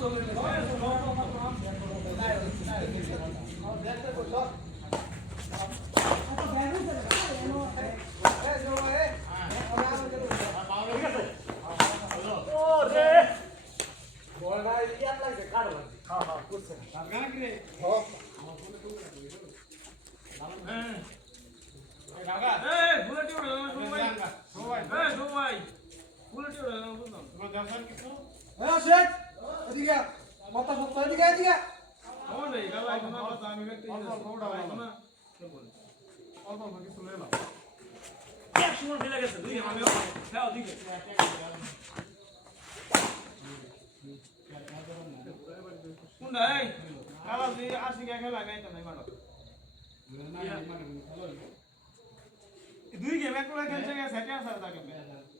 Hey, Bulleti var lan bundan. Bu defter kim o? Hey Aşet! পুরা কাল না কাল নতুন করে কাবাই নাম তো না পরে না দিলি দিছি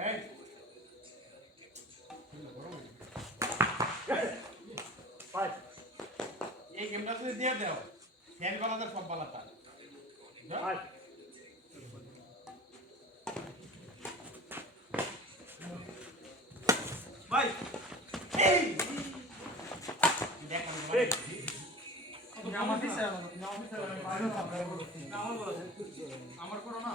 এই এই গেমটা যদি দিয়ে দাও ফ্যান করাতে সব বালাতা ভাই ভাই দেখ আমার করো না।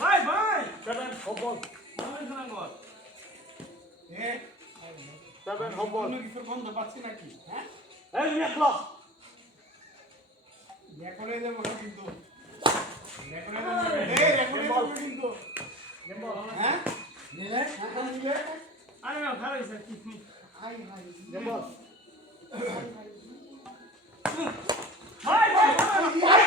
ভাই ভাই! সেভেন হবল সেভেন হবল অন্য কিছু বন্ধ পাচ্ছি নাকি? হ্যাঁ? এই নিয়ে ক্লাস রেকর্ডে দেবো কিন্তু। রেকর্ডে দেবো। এই রেকর্ডে দেবো কিন্তু। হ্যাঁ? নিলে? এখন নিলে? আরে না ভালো হইছে hi Hi, Mike, Mike, Mike.